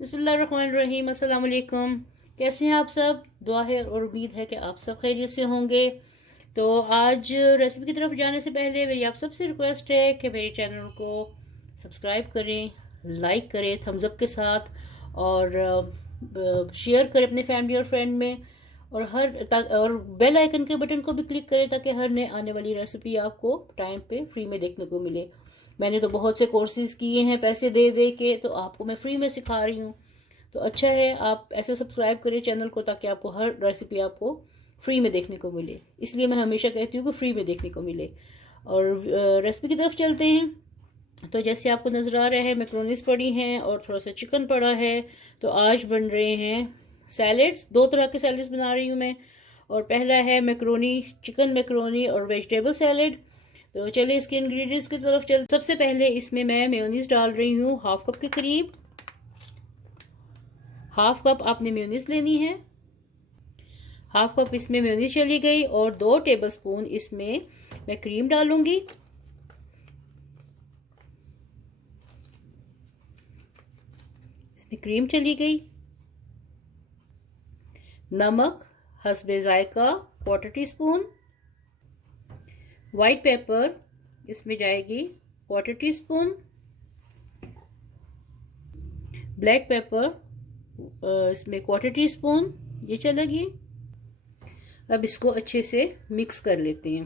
बिस्मिल्लाहिर्रहमानिर्रहीम। अस्सलाम वालेकुम। कैसे हैं आप सब? दुआ है और उम्मीद है कि आप सब खैरियत से होंगे। तो आज रेसिपी की तरफ जाने से पहले मेरी आप सबसे रिक्वेस्ट है कि मेरे चैनल को सब्सक्राइब करें, लाइक करें थम्स अप के साथ, और शेयर करें अपने फैमिली और फ्रेंड में, और बेल आइकन के बटन को भी क्लिक करें ताकि हर नए आने वाली रेसिपी आपको टाइम पे फ्री में देखने को मिले। मैंने तो बहुत से कोर्सेज किए हैं पैसे दे दे के, तो आपको मैं फ्री में सिखा रही हूँ। तो अच्छा है आप ऐसे सब्सक्राइब करें चैनल को ताकि आपको हर रेसिपी आपको फ्री में देखने को मिले। इसलिए मैं हमेशा कहती हूँ कि फ्री में देखने को मिले। और रेसिपी की तरफ चलते हैं। तो जैसे आपको नज़र आ रहा है मैक्रोनीज पड़ी हैं और थोड़ा सा चिकन पड़ा है। तो आज बन रहे हैं सैलेड्स। दो तरह के सैलेड्स बना रही हूँ मैं। और पहला है मैक्रोनी, चिकन मैक्रोनी और वेजिटेबल सैलेड। तो चलिए इसके इंग्रेडिएंट्स की तरफ चल। सबसे पहले इसमें मैं मेयोनीज डाल रही हूँ हाफ कप के करीब। हाफ कप आपने मेयोनीज लेनी है। हाफ कप इसमें मेयोनीज चली गई और 2 टेबलस्पून इसमें मैं क्रीम डालूंगी। इसमें क्रीम चली गई। नमक हस्बे जायका 1/4 टीस्पून। वाइट पेपर इसमें जाएगी 1/4 टीस्पून। ब्लैक पेपर इसमें 1/4 टीस्पून, ये चलेगी। अब इसको अच्छे से मिक्स कर लेते हैं।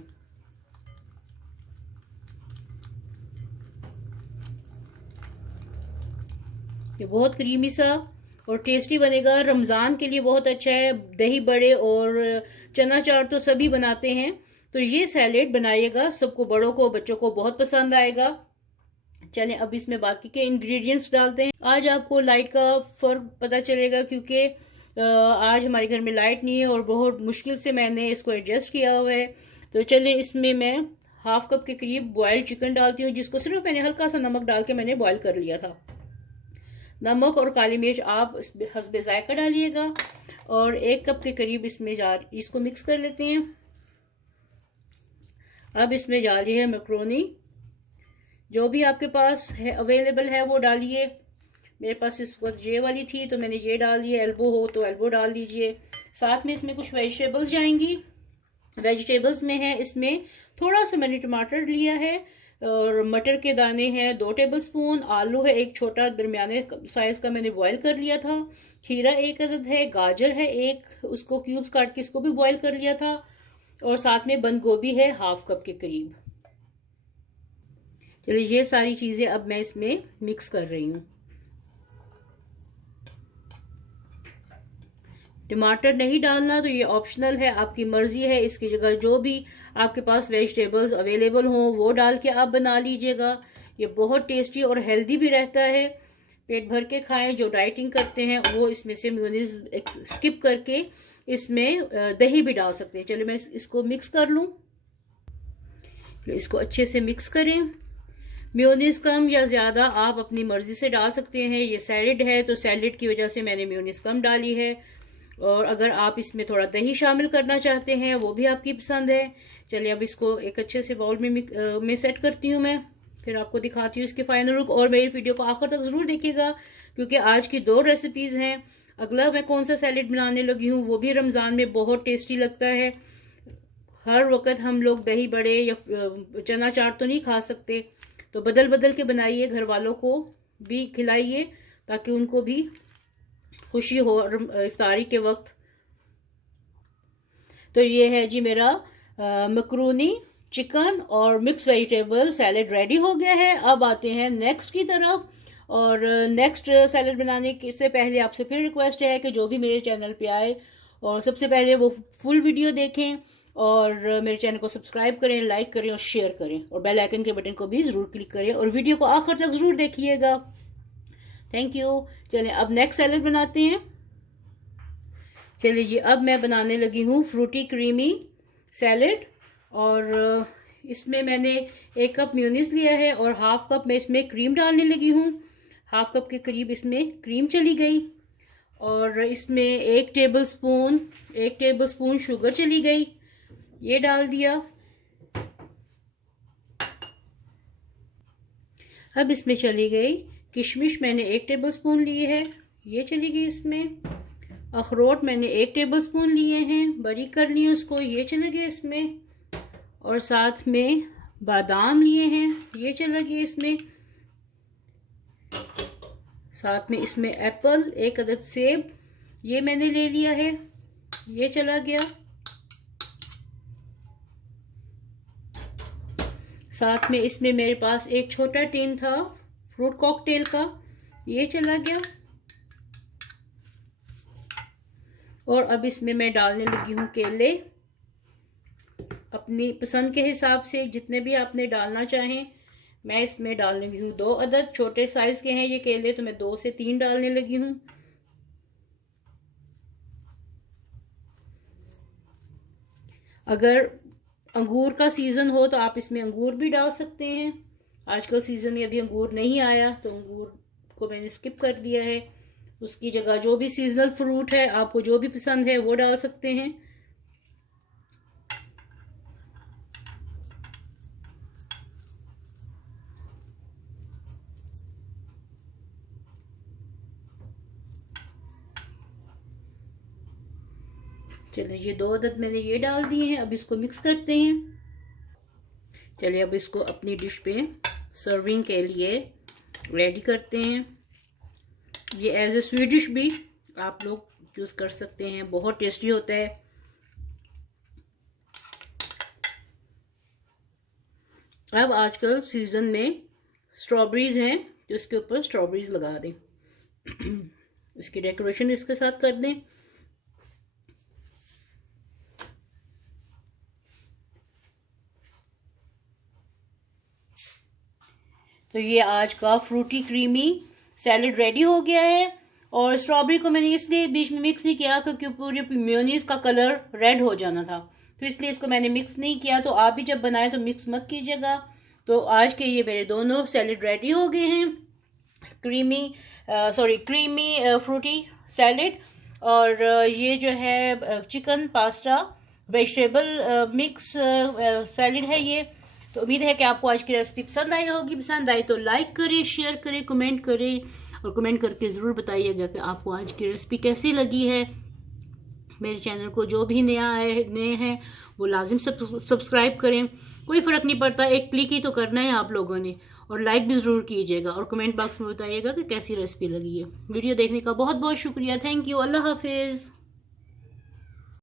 ये बहुत क्रीमी सा और टेस्टी बनेगा। रमज़ान के लिए बहुत अच्छा है। दही बड़े और चना चाट तो सभी बनाते हैं, तो ये सैलेड बनाइएगा। सबको, बड़ों को, बच्चों को बहुत पसंद आएगा। चलें अब इसमें बाकी के इंग्रेडिएंट्स डालते हैं। आज आपको लाइट का फ़र्क पता चलेगा क्योंकि आज हमारे घर में लाइट नहीं है और बहुत मुश्किल से मैंने इसको एडजस्ट किया हुआ है। तो चलें इसमें मैं हाफ कप के करीब बॉयल्ड चिकन डालती हूँ, जिसको सिर्फ मैंने हल्का सा नमक डाल के मैंने बॉयल कर लिया था। नमक और काली मिर्च आप हस्बे जायका डालिएगा। और 1 कप के करीब इसमें इसको मिक्स कर लेते हैं। अब इसमें जा रही है मैक्रोनी। जो भी आपके पास है अवेलेबल है वो डालिए। मेरे पास इस वक्त ये वाली थी तो मैंने ये डाल दी। एल्बो हो तो एल्बो डाल दीजिए। साथ में इसमें कुछ वेजिटेबल्स जाएंगी। वेजिटेबल्स में है इसमें थोड़ा सा मैंने टमाटर लिया है और मटर के दाने हैं 2 टेबलस्पून। आलू है एक छोटा दरमियाने साइज का, मैंने बॉयल कर लिया था। खीरा 1 अदद है। गाजर है 1, उसको क्यूब्स काट के इसको भी बॉयल कर लिया था। और साथ में बंद गोभी है हाफ कप के करीब। चलिए ये सारी चीजें अब मैं इसमें मिक्स कर रही हूँ। टमाटर नहीं डालना तो ये ऑप्शनल है, आपकी मर्जी है। इसकी जगह जो भी आपके पास वेजिटेबल्स अवेलेबल हो वो डाल के आप बना लीजिएगा। ये बहुत टेस्टी और हेल्दी भी रहता है। पेट भर के खाएं। जो डाइटिंग करते हैं वो इसमें से मेयोनीज स्किप करके इसमें दही भी डाल सकते हैं। चलिए मैं इसको मिक्स कर लूँ। इसको अच्छे से मिक्स करें। मेयोनीज कम या ज़्यादा आप अपनी मर्जी से डाल सकते हैं। ये सैलेड है तो सैलेड की वजह से मैंने मेयोनीज कम डाली है। और अगर आप इसमें थोड़ा दही शामिल करना चाहते हैं वो भी आपकी पसंद है। चलिए अब इसको एक अच्छे से बाउल में सेट करती हूँ मैं, फिर आपको दिखाती हूँ इसके फाइनल लुक। और मेरी वीडियो को आखिर तक ज़रूर देखिएगा क्योंकि आज की 2 रेसिपीज़ हैं। अगला मैं कौन सा सैलेड बनाने लगी हूँ वो भी रमज़ान में बहुत टेस्टी लगता है। हर वक्त हम लोग दही बड़े या चना चाट तो नहीं खा सकते, तो बदल बदल के बनाइए, घर वालों को भी खिलाइए ताकि उनको भी खुशी हो इफ्तारी के वक्त। तो ये है जी मेरा मकरूनी, चिकन और मिक्स वेजिटेबल सैलेड रेडी हो गया है। अब आते हैं नेक्स्ट की तरफ। और नेक्स्ट सैलेड बनाने से पहले आपसे फिर रिक्वेस्ट है कि जो भी मेरे चैनल पे आए और सबसे पहले वो फुल वीडियो देखें और मेरे चैनल को सब्सक्राइब करें, लाइक करें और शेयर करें, और बेल आइकन के बटन को भी ज़रूर क्लिक करें और वीडियो को आखिर तक ज़रूर देखिएगा। Thank you. चलिए अब नेक्स्ट सैलेड बनाते हैं। चलिए जी अब मैं बनाने लगी हूँ फ्रूटी क्रीमी सैलेड। और इसमें मैंने 1 कप मेयोनीज लिया है और हाफ कप मैं इसमें क्रीम डालने लगी हूँ। हाफ कप के करीब इसमें क्रीम चली गई। और इसमें 1 टेबलस्पून शुगर चली गई, ये डाल दिया। अब इसमें चली गई किशमिश, मैंने 1 टेबलस्पून ली है, ये चली गई इसमें। अखरोट मैंने 1 टेबलस्पून लिए हैं, बारीक कर लिए उसको, ये चले गए इसमें। और साथ में बादाम लिए हैं, ये चला गया इसमें। साथ में इसमें एप्पल, 1 अदद सेब, ये मैंने ले लिया है, ये चला गया। साथ में इसमें मेरे पास एक छोटा टिन था फ्रूट कॉकटेल का, ये चला गया। और अब इसमें मैं डालने लगी हूँ केले, अपनी पसंद के हिसाब से जितने भी आपने डालना चाहें। मैं इसमें डालने लगी हूँ 2 अदद, छोटे साइज के हैं ये केले, तो मैं 2 से 3 डालने लगी हूँ। अगर अंगूर का सीजन हो तो आप इसमें अंगूर भी डाल सकते हैं। आजकल सीजन में अभी अंगूर नहीं आया तो अंगूर को मैंने स्किप कर दिया है। उसकी जगह जो भी सीजनल फ्रूट है, आपको जो भी पसंद है वो डाल सकते हैं। चलिए ये 2 अदद मैंने ये डाल दिए हैं। अब इसको मिक्स करते हैं। चलिए अब इसको अपनी डिश पे सर्विंग के लिए रेडी करते हैं। ये एज ए स्वीट डिश भी आप लोग यूज़ कर सकते हैं, बहुत टेस्टी होता है। अब आजकल सीजन में स्ट्रॉबेरीज हैं तो इसके ऊपर स्ट्रॉबेरीज लगा दें, इसकी डेकोरेशन इसके साथ कर दें। तो ये आज का फ्रूटी क्रीमी सैलेड रेडी हो गया है। और स्ट्रॉबेरी को मैंने इसलिए बीच में मिक्स नहीं किया क्योंकि पूरे मेयोनीज का कलर रेड हो जाना था, तो इसलिए इसको मैंने मिक्स नहीं किया। तो आप भी जब बनाएं तो मिक्स मत कीजिएगा। तो आज के ये मेरे दोनों सैलेड रेडी हो गए हैं, क्रीमी फ्रूटी सैलेड। और ये जो है chicken pasta vegetable mix salad है ये। तो उम्मीद है कि आपको आज की रेसिपी पसंद आई होगी। पसंद आई तो लाइक करें, शेयर करें, कमेंट करें और कमेंट करके ज़रूर बताइएगा कि आपको आज की रेसिपी कैसी लगी है। मेरे चैनल को जो भी नए हैं वो लाजिम सब्सक्राइब करें, कोई फ़र्क नहीं पड़ता, एक क्लिक ही तो करना है आप लोगों ने। और लाइक भी ज़रूर कीजिएगा और कमेंट बॉक्स में बताइएगा कि कैसी रेसिपी लगी है। वीडियो देखने का बहुत बहुत शुक्रिया। Thank you. अल्लाह हाफिज़।